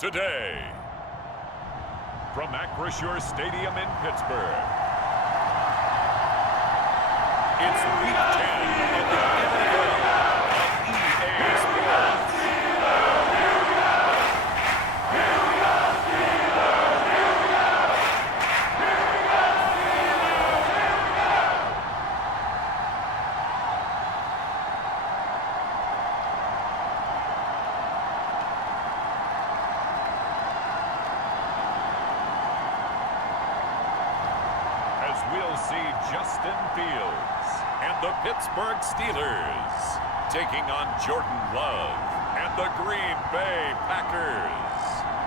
today. From Acrisure Stadium in Pittsburgh, it's Week 10 of the NFL on EA Sports. We'll see Justin Fields and the Pittsburgh Steelers taking on Jordan Love and the Green Bay Packers.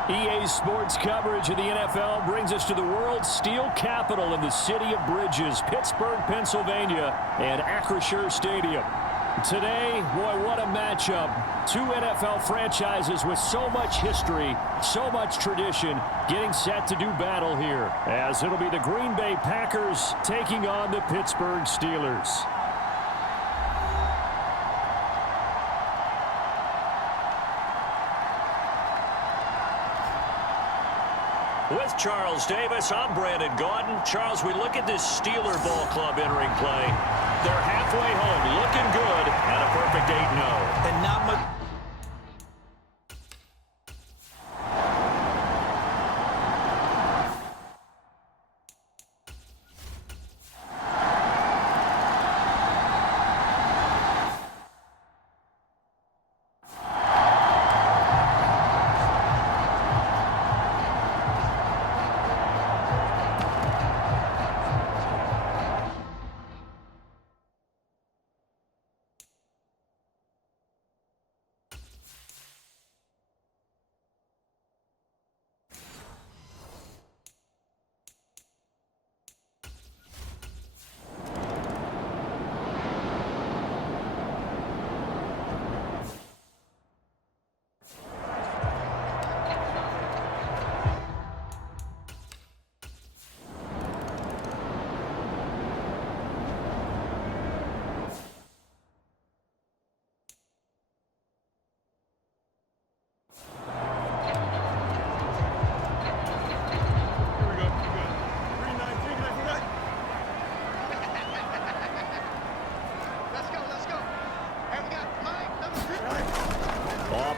EA Sports coverage of the NFL brings us to the world's steel capital in the city of bridges, Pittsburgh, Pennsylvania, and Acrisure Stadium. Today, boy, what a matchup. Two NFL franchises with so much history, so much tradition, getting set to do battle here, as it'll be the Green Bay Packers taking on the Pittsburgh Steelers. With Charles Davis, I'm Brandon Gaudin. Charles, we look at this Steeler ball club entering play. They're halfway home, looking good, and a perfect 8-0. And not much.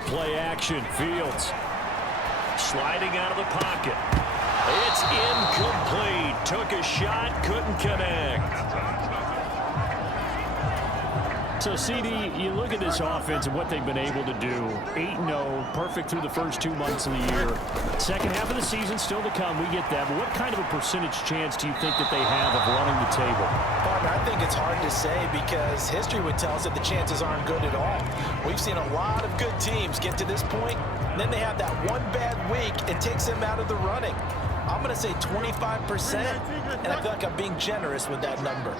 Play action, Fields sliding out of the pocket. It's incomplete. Took a shot, couldn't connect. So, CD, you look at this offense and what they've been able to do. 8-0, perfect through the first 2 months of the year. Second half of the season still to come. We get that. But what kind of a percentage chance do you think that they have of running the table? Partner, I think it's hard to say because history would tell us that the chances aren't good at all. We've seen a lot of good teams get to this point, and then they have that one bad week. It takes them out of the running. I'm going to say 25%, and I feel like I'm being generous with that number.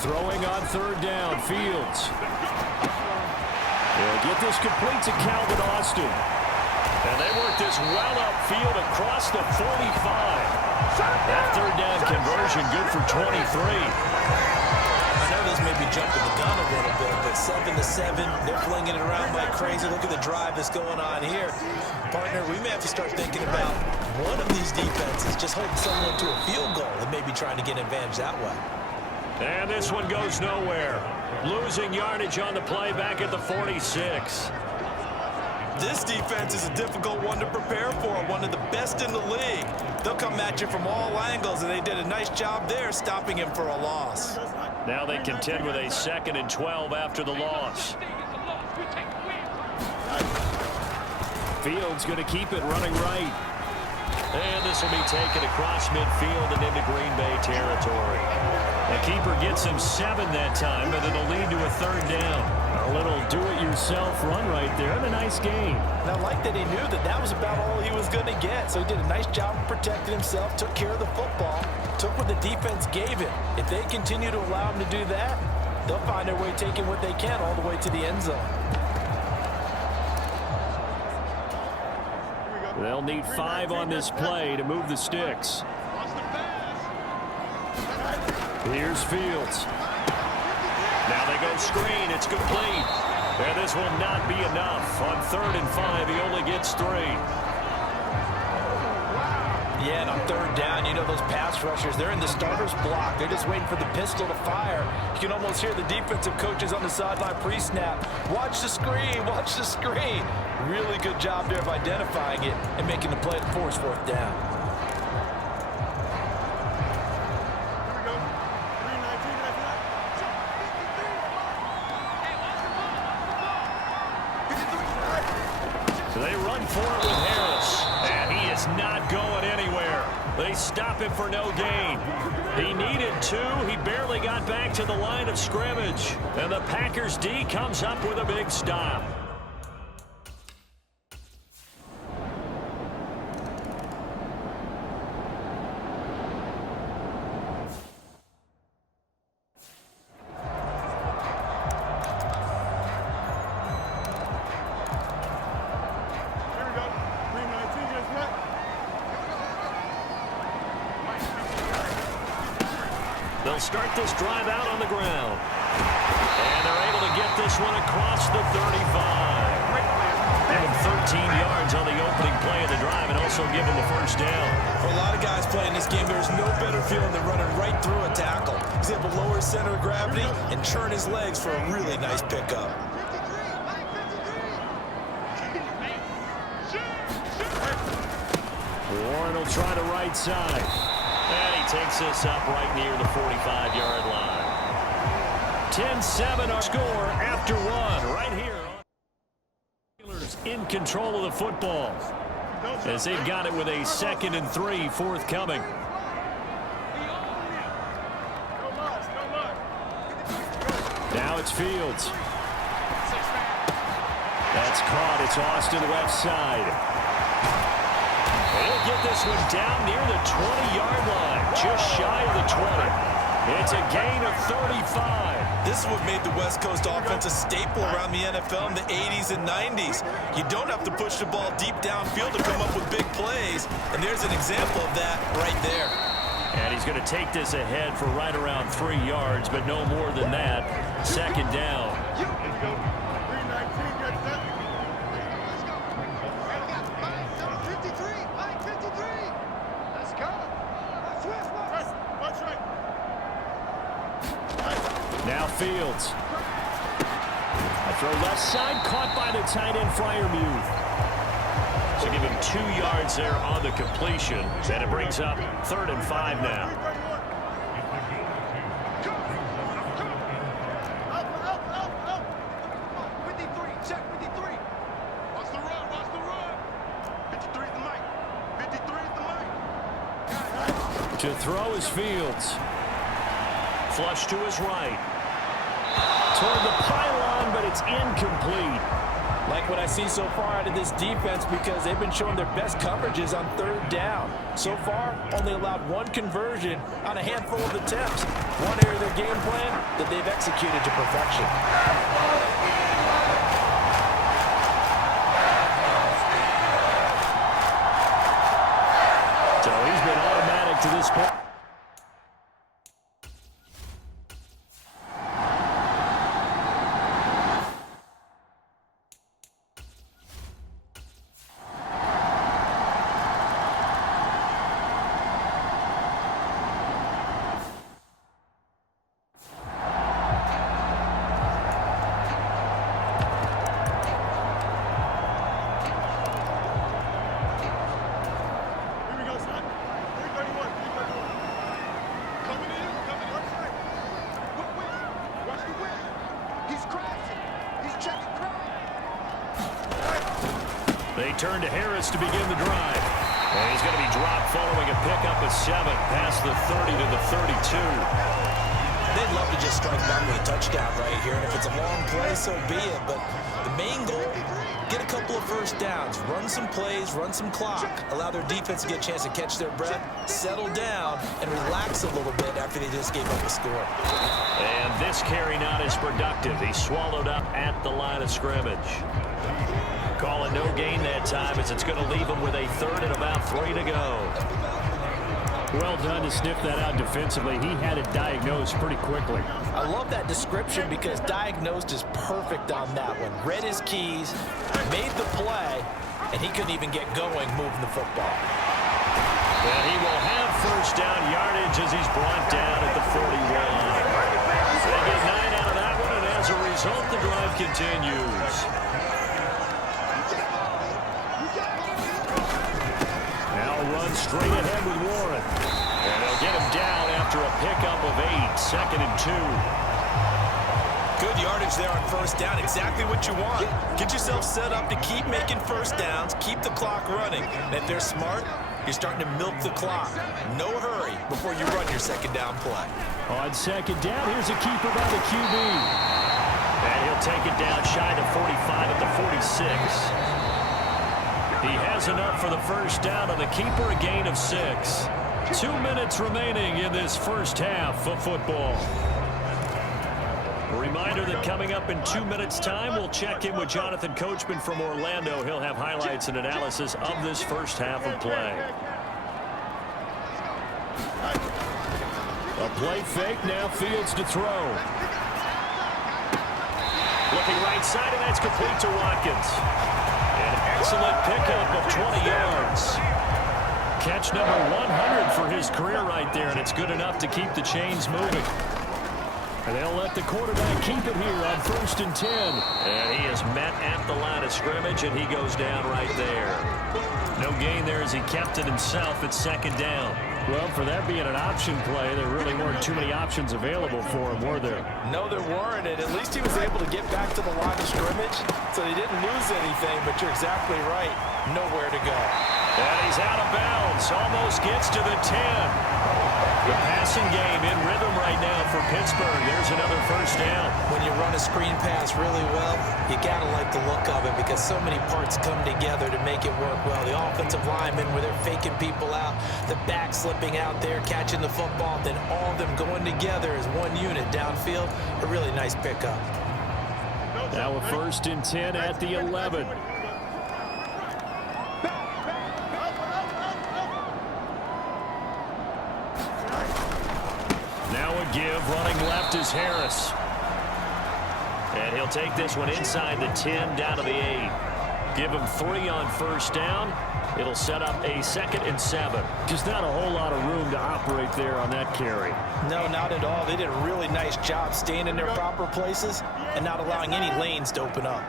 Throwing on third down, Fields. They'll get this complete to Calvin Austin. And they work this well upfield across the 45. That third down conversion good for 23. I know this may be jumping the gun a little bit, but 7-7, they're flinging it around like crazy. Look at the drive that's going on here. Partner, we may have to start thinking about one of these defenses just holding someone to a field goal and maybe trying to get an advantage that way. And this one goes nowhere. Losing yardage on the play back at the 46. This defense is a difficult one to prepare for, one of the best in the league. They'll come at you from all angles, and they did a nice job there stopping him for a loss. Now they contend with a 2nd and 12 after the loss. Fields going to keep it running right. And this will be taken across midfield and into Green Bay territory. The keeper gets him 7 that time, but it'll lead to a third down. A little do-it-yourself run right there, and a nice gain. And I like that he knew that that was about all he was going to get. So he did a nice job of protecting himself, took care of the football, took what the defense gave him. If they continue to allow him to do that, they'll find their way taking what they can all the way to the end zone. They'll need 5 on this play to move the sticks. Here's Fields. Now they go screen. It's complete. And this will not be enough. On 3rd and 5, he only gets 3. Yeah, and on 3rd down, you know those pass rushers, they're in the starter's block. They're just waiting for the pistol to fire. You can almost hear the defensive coaches on the sideline pre-snap. Watch the screen, watch the screen. Really good job there of identifying it and making the play to force 4th down. So they run for it with Harris, and he is not going anywhere. They stop him for no gain. He needed 2. He barely got back to the line of scrimmage. And the Packers D comes up with a big stop. They'll start this drive out on the ground. And they're able to get this one across the 35. Give them 13 yards on the opening play of the drive and also give them a 1st down. For a lot of guys playing this game, there's no better feeling than running right through a tackle. He's able to lower his center of gravity and churn his legs for a really nice pickup. Warren will try the right side. And he takes this up right near the 45-yard line. 10-7 our score after 1 right here. Steelers in control of the football as they've got it with a 2nd and 3 forthcoming. Now it's Fields. That's caught. It's Austin left side. He'll get this one down near the 20-yard line, just shy of the 20. It's a gain of 35. This is what made the West Coast offense a staple around the NFL in the 80s and 90s. You don't have to push the ball deep downfield to come up with big plays, and there's an example of that right there. And he's going to take this ahead for right around 3 yards, but no more than that. 2nd down. Now Fields. A throw left side, caught by the tight end Freiermuth. So give him 2 yards there on the completion, and it brings up 3rd and 5 now. To throw is Fields. Flush to his right. Toward the pylon, but it's incomplete. Like what I see so far out of this defense because they've been showing their best coverages on 3rd down. So far, only allowed 1 conversion on a handful of attempts. One area of their game plan that they've executed to perfection. So he's been automatic to this point. They turn to Harris to begin the drive. And he's going to be dropped following a pickup of 7 past the 30 to the 32. They'd love to just strike back with a touchdown right here. And if it's a long play, so be it. But the main goal, get a couple of 1st downs, run some plays, run some clock, allow their defense to get a chance to catch their breath, settle down, and relax a little bit after they just gave up a score. And this carry not as productive. He swallowed up at the line of scrimmage. Call it no gain that time as it's going to leave him with a 3rd and about 3 to go. Well done to sniff that out defensively. He had it diagnosed pretty quickly. I love that description because diagnosed is perfect on that one. Read his keys, made the play, and he couldn't even get going moving the football. And he will have first down yardage as he's brought down at the 41. They get 9 out of that one, and as a result, the drive continues. Now run straight ahead with Warren. And they'll get him down after a pickup of 8, 2nd and 2. Good yardage there on first down, exactly what you want. Get yourself set up to keep making first downs, keep the clock running. And if they're smart, you're starting to milk the clock. No hurry before you run your second down play. On second down, here's a keeper by the QB. And he'll take it down shy to 45 at the 46. He has enough for the first down on the keeper, a gain of 6. 2 minutes remaining in this first half of football. A reminder that coming up in 2 minutes' time, we'll check in with Jonathan Coachman from Orlando. He'll have highlights and analysis of this first half of play. A play fake, now Fields to throw. Looking right side, and that's complete to Watkins. An excellent pickup of 20 yards. Catch number 100 for his career right there, and it's good enough to keep the chains moving. And they'll let the quarterback keep it here on 1st and 10. And he is met at the line of scrimmage, and he goes down right there. No gain there as he kept it himself at 2nd down. Well, for that being an option play, there really weren't too many options available for him, were there? No, there weren't, and at least he was able to get back to the line of scrimmage, so he didn't lose anything, but you're exactly right. Nowhere to go. And he's out of bounds. Almost gets to the 10. The passing game in rhythm right now for Pittsburgh. There's another first down. When you run a screen pass really well, you got to like the look of it because so many parts come together to make it work well. The offensive linemen where they're faking people out, the back slipping out there, catching the football, then all of them going together as one unit downfield. A really nice pickup. Now a 1st and 10 at the 11. Give running left is Harris. And he'll take this one inside the 10 down to the 8. Give him 3 on first down. It'll set up a 2nd and 7. Just not a whole lot of room to operate there on that carry. No, not at all. They did a really nice job staying in their proper places and not allowing any lanes to open up.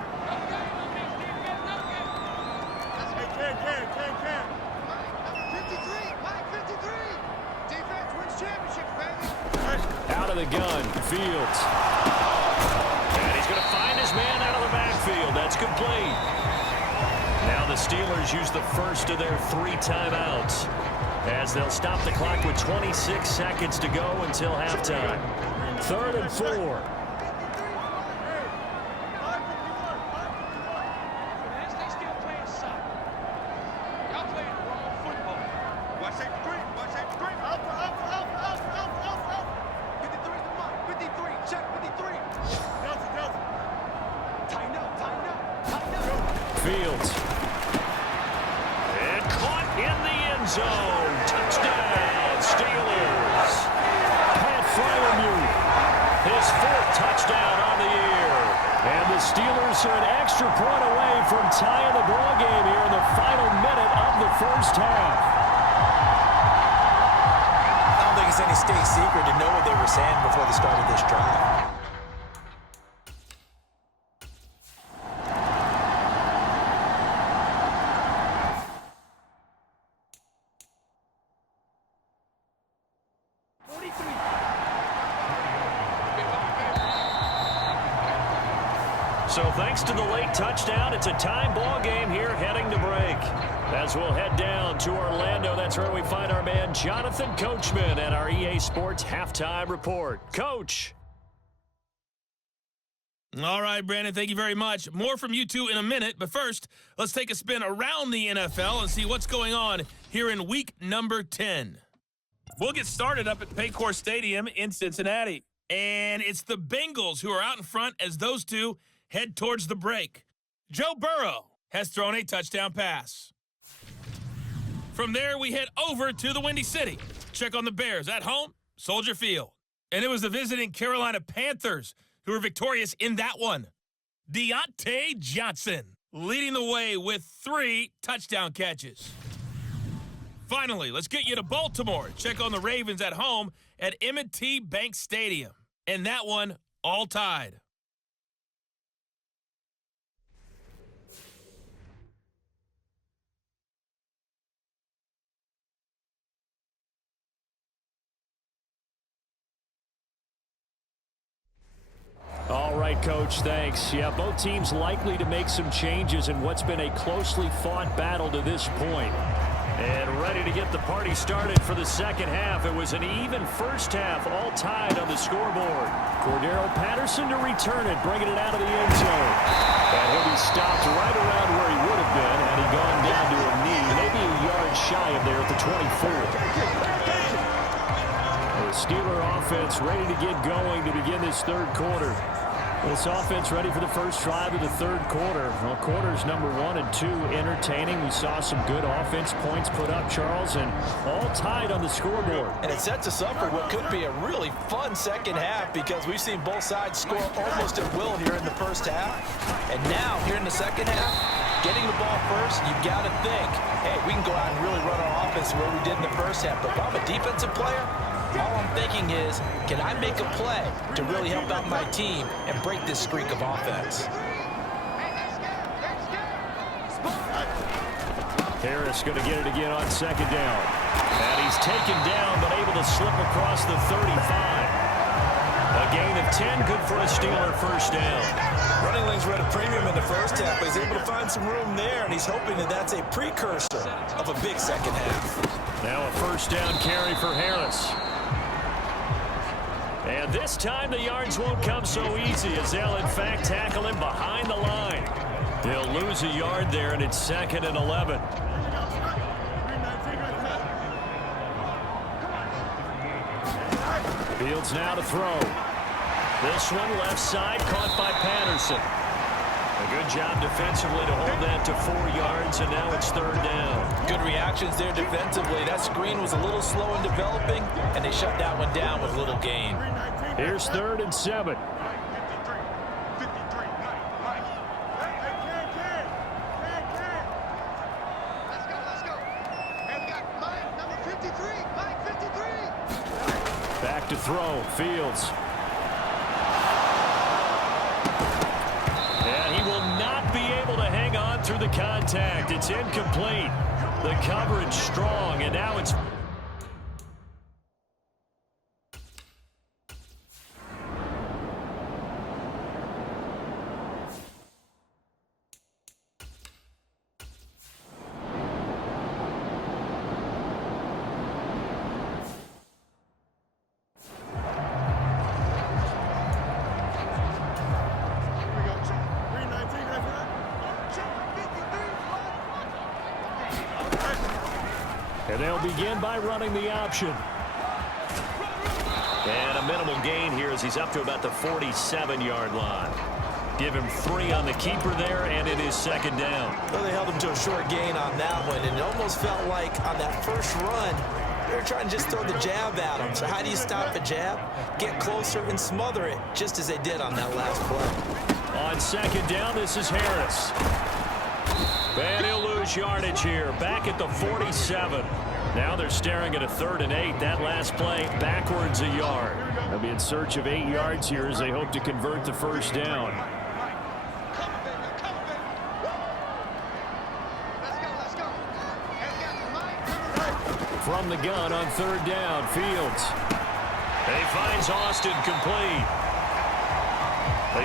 Out of the gun, Fields. And he's going to find his man out of the backfield. That's complete. Now the Steelers use the first of their 3 timeouts as they'll stop the clock with 26 seconds to go until halftime. 3rd and 4. Fields. And caught in the end zone. Touchdown, Steelers. Pat Fryermuth. His 4th touchdown on the year. And the Steelers are an extra point away from tying the ball game here in the final minute of the first half. I don't think it's any state secret to know what they were saying before the start of this drive. So thanks to the late touchdown, it's a time ball game here heading to break. As we'll head down to Orlando, that's where we find our man Jonathan Coachman at our EA Sports Halftime Report. Coach. All right, Brandon, thank you very much. More from you two in a minute, but first, let's take a spin around the NFL and see what's going on here in week number 10. We'll get started up at Paycor Stadium in Cincinnati. And it's the Bengals who are out in front as those two head towards the break. Joe Burrow has thrown a touchdown pass. From there, we head over to the Windy City, check on the Bears at home, Soldier Field. And it was the visiting Carolina Panthers who were victorious in that one. Deontay Johnson leading the way with 3 touchdown catches. Finally, let's get you to Baltimore. Check on the Ravens at home at M&T Bank Stadium. And that one all tied. All right, Coach, thanks. Yeah, both teams likely to make some changes in what's been a closely fought battle to this point. And ready to get the party started for the second half. It was an even first half, all tied on the scoreboard. Cordero Patterson to return it, bringing it out of the end zone. And he'll be stopped right around where he would have been had he gone down to a knee, maybe a yard shy of there at the 24. The Steeler offense ready to get going to begin this third quarter. This offense ready for the first drive of the third quarter. Well, quarters number 1 and 2 entertaining. We saw some good offense points put up, Charles, and all tied on the scoreboard. And it sets us up for what could be a really fun second half because we've seen both sides score almost at will here in the first half. And now, here in the second half, getting the ball first, you've got to think, hey, we can go out and really run our offense the way we did in the first half. But if I'm a defensive player, all I'm thinking is, can I make a play to really help out my team and break this streak of offense? Harris going to get it again on second down. And he's taken down, but able to slip across the 35. A gain of 10, good for a Steeler first down. Running lanes were at a premium in the first half, but he's able to find some room there, and he's hoping that that's a precursor of a big second half. Now a first down carry for Harris. And this time the yards won't come so easy as they'll in fact tackle him behind the line. He'll lose a yard there, and it's 2nd and 11. Fields now to throw. This one left side caught by Patterson. A good job defensively to hold that to 4 yards, and now it's 3rd down. Good reactions there defensively. That screen was a little slow in developing, and they shut that one down with little gain. Here's 3rd and 7. Back to throw, Fields. And he will not be able to hang on through the contact. It's incomplete. The coverage strong, and now it's... And they'll begin by running the option. And a minimal gain here as he's up to about the 47-yard line. Give him 3 on the keeper there, and it is 2nd down. Well, they held him to a short gain on that one, and it almost felt like on that first run, they were trying to just throw the jab at him. So how do you stop a jab? Get closer and smother it, just as they did on that last play. On 2nd down, this is Harris. And he'll lose yardage here, back at the 47. Now they're staring at a 3rd and 8. That last play backwards a yard. They'll be in search of 8 yards here as they hope to convert the first down. From the gun on 3rd down, Fields. He finds Austin complete.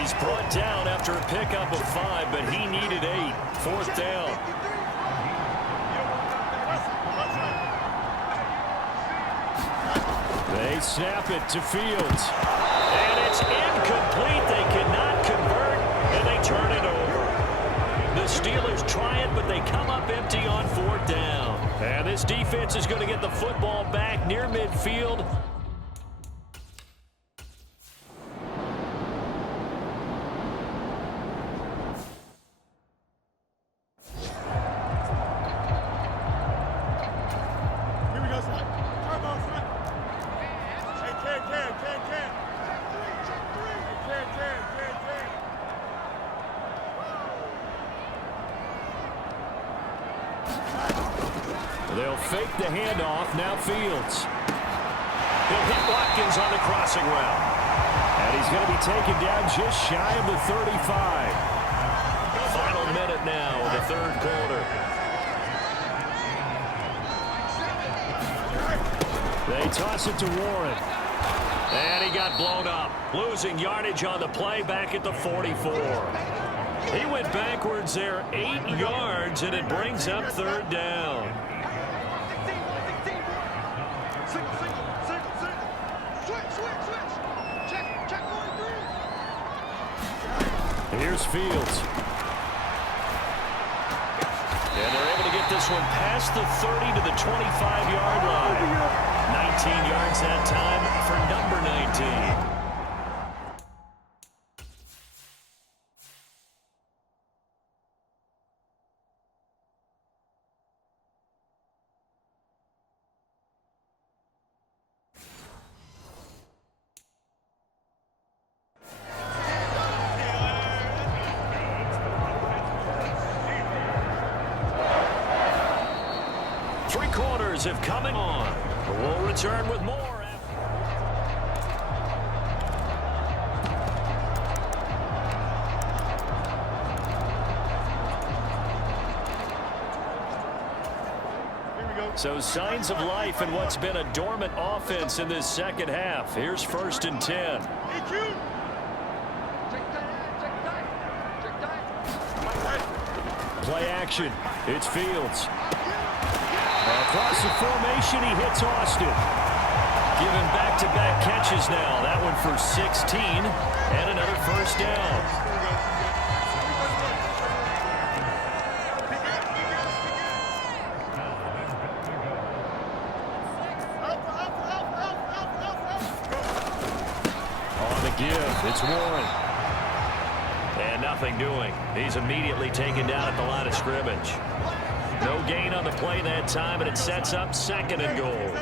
He's brought down after a pickup of 5, but he needed 8. 4th down. They snap it to Fields. And it's incomplete. They cannot convert, and they turn it over. The Steelers try it, but they come up empty on 4th down. And this defense is going to get the football back near midfield. Here we go, son. Turbo, son. They'll fake the handoff. Now Fields. He'll hit Watkins on the crossing route. And he's going to be taken down just shy of the 35. Final minute now of the third quarter. They toss it to Warren. And he got blown up. Losing yardage on the play back at the 44. He went backwards there 8 yards, and it brings up third down. Here's Fields. And they're able to get this one past the 30 to the 25-yard line. 19 yards that time for number 19. Three quarters have come on. We'll return with more. So signs of life in what's been a dormant offense in this second half. Here's 1st and 10. Play action. It's Fields. Across the formation, he hits Austin. Given back-to-back catches now. That one for 16 and another first down. It's Warren. And nothing doing. He's immediately taken down at the line of scrimmage. No gain on the play that time, and it sets up 2nd and goal.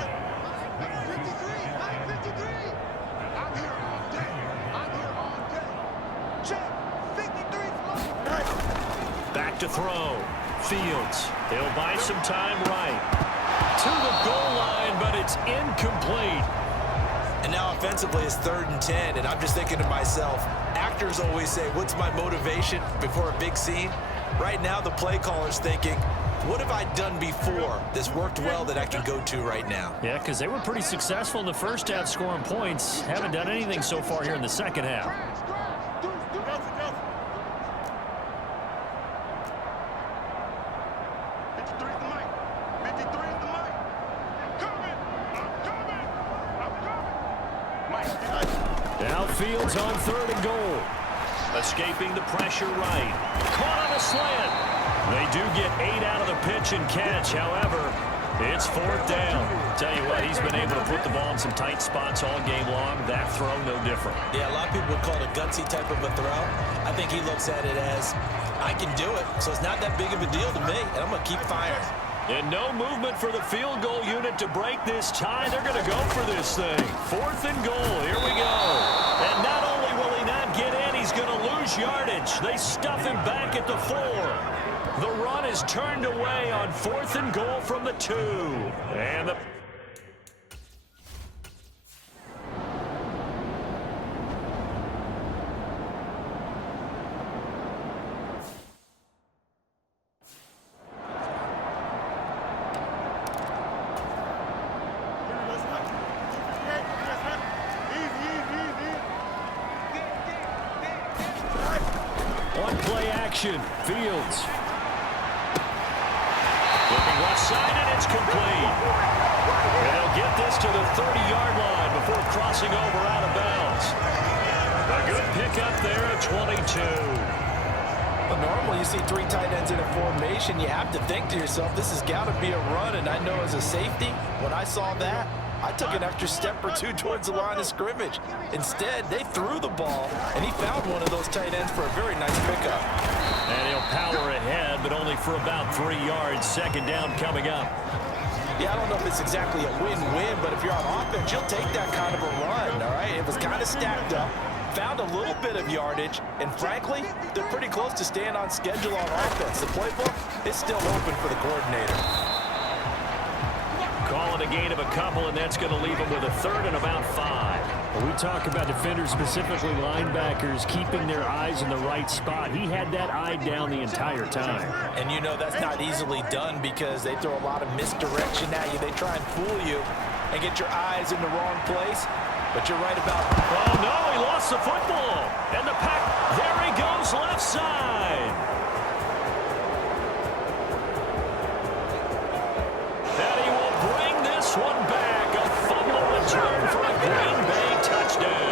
Back to throw. Fields. He'll buy some time right. To the goal line, but it's incomplete. And now offensively it's 3rd and 10, and I'm just thinking to myself, actors always say, what's my motivation before a big scene? Right now the play caller's thinking, what have I done before this worked well that I can go to right now? Yeah, because they were pretty successful in the first half scoring points. Haven't done anything so far here in the second half. Now Fields on 3rd and goal. Escaping the pressure right. Caught on a slant. They do get 8 out of the pitch and catch. However, it's 4th down. Tell you what, he's been able to put the ball in some tight spots all game long. That throw, no different. Yeah, a lot of people would call it a gutsy type of a throw. I think he looks at it as, I can do it, so it's not that big of a deal to me, and I'm going to keep firing. And no movement for the field goal unit to break this tie. They're going to go for this thing. 4th and goal. Here we go. And not only will he not get in, he's going to lose yardage. They stuff him back at the 4. The run is turned away on 4th and goal from the 2. And the... Fields. Looking left side, and it's complete. And they'll get this to the 30-yard line before crossing over out of bounds. A good pickup there at 22. But normally you see 3 tight ends in a formation, you have to think to yourself, this has got to be a run. And I know as a safety, when I saw that, I took an extra step or 2 towards the line of scrimmage. Instead, they threw the ball, and he found one of those tight ends for a very nice pickup. And he'll power ahead, but only for about 3 yards. 2nd down coming up. Yeah, I don't know if it's exactly a win-win, but if you're on offense, you'll take that kind of a run, all right? It was kind of stacked up, found a little bit of yardage, and frankly, they're pretty close to staying on schedule on offense. The playbook is still open for the coordinator. Calling a gain of a couple, and that's going to leave them with a third and about 5. When we talk about defenders, specifically linebackers, keeping their eyes in the right spot. He had that eye down the entire time. And you know that's not easily done because they throw a lot of misdirection at you. They try and fool you and get your eyes in the wrong place. But you're right about... Oh, no, he lost the football. And the pack, there he goes, left side. And he will bring this one back. A fumble return for a Green Bay touchdown.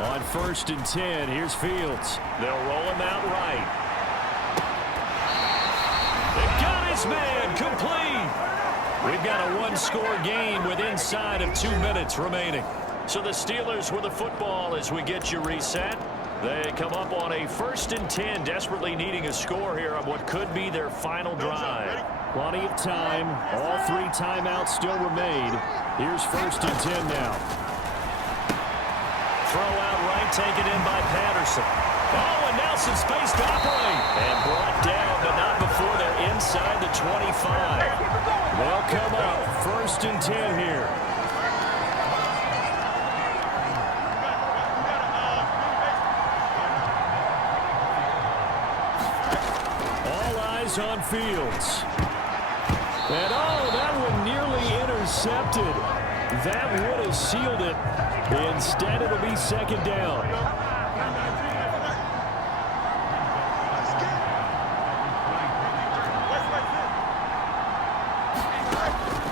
On 1st and 10, here's Fields. They'll roll him out right. They got his man complete. We've got a one-score game with inside of 2 minutes remaining. So the Steelers with the football as we get you reset. They come up on a 1st and 10, desperately needing a score here on what could be their final drive. Plenty of time. All 3 timeouts still remain. Here's 1st and 10 now. Throw out right, taken in by Patterson. Oh, and now some space to operate. And brought down, but not before they're inside the 25. They'll come up 1st and 10 here. All eyes on Fields. And oh, that one nearly intercepted. That would have sealed it. Instead, it'll be 2nd down.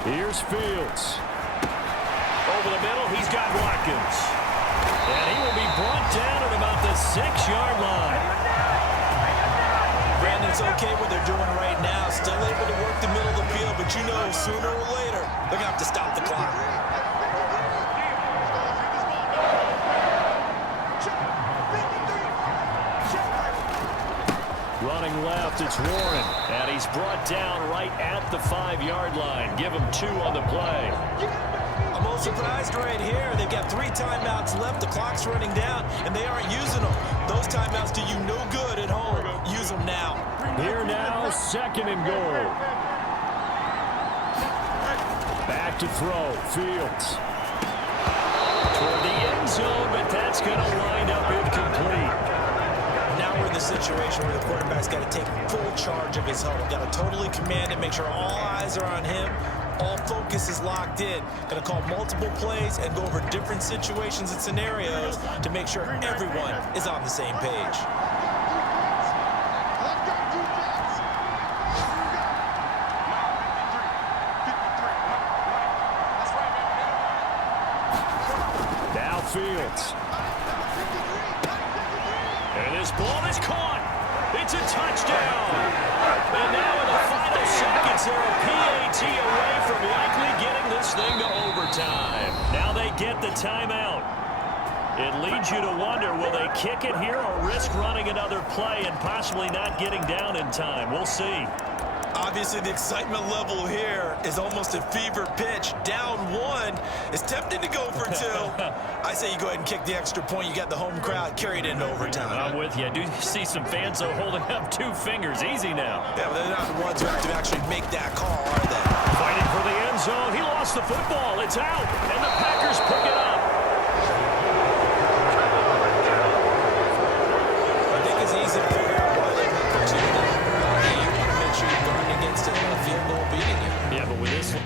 Here's Fields. Over the middle, he's got Watkins. And he will be brought down at about the 6-yard line. Brandon's okay what they're doing right now. Still able to work the middle of the field, but you know sooner or later they're going to have to stop the clock. Running left, it's Warren. And he's brought down right at the 5-yard line. Give him 2 on the play. I'm all surprised right here. They've got 3 timeouts left. The clock's running down, and they aren't using them. Those timeouts do you no good at home. Use them now. Here now, 2nd and goal. Back to throw, Fields. Toward the end zone, but that's going to wind up incomplete. Now we're in the situation where the quarterback's got to take full charge of his huddle. Got to totally command it, make sure all eyes are on him. All focus is locked in. Going to call multiple plays and go over different situations and scenarios to make sure everyone is on the same page. Now Fields. And this ball is caught. It's a touchdown. And now in the final seconds, they're a PAT away from likely getting this thing to overtime. Now they get the timeout. It leads you to wonder, will they kick it here or risk running another play and possibly not getting down in time? We'll see. Obviously, the excitement level here is almost a fever pitch. Down 1. It's tempting to go for 2. I say you go ahead and kick the extra point. You got the home crowd carried into overtime. I'm with you. I do see some fans, though, holding up 2 fingers. Easy now. Yeah, but they're not the ones who have to actually make that call, are they? Fighting for the end zone. He lost the football. It's out. And the Packers pick it up. I think it's easy to figure out why they put you in that. You want to make sure you're guarding against a field goal beating you. Yeah, but with this one.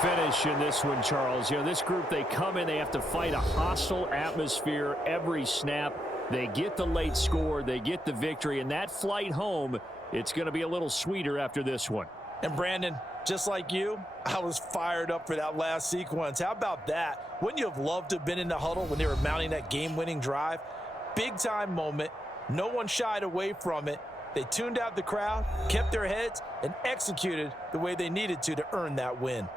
Finish in this one, Charles. You know, this group, they come in, they have to fight a hostile atmosphere every snap. They get the late score, they get the victory, and that flight home, it's going to be a little sweeter after this one. And Brandon, just like you, I was fired up for that last sequence. How about that? Wouldn't you have loved to have been in the huddle when they were mounting that game-winning drive? Big-time moment. No one shied away from it. They tuned out the crowd, kept their heads, and executed the way they needed to earn that win.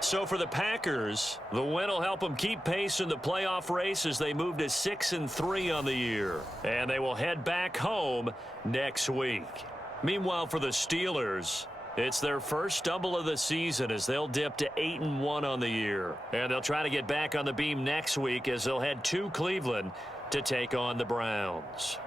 So for the Packers, the win will help them keep pace in the playoff race as they move to 6-3 on the year. And they will head back home next week. Meanwhile, for the Steelers, it's their first stumble of the season as they'll dip to 8-1 on the year. And they'll try to get back on the beam next week as they'll head to Cleveland to take on the Browns.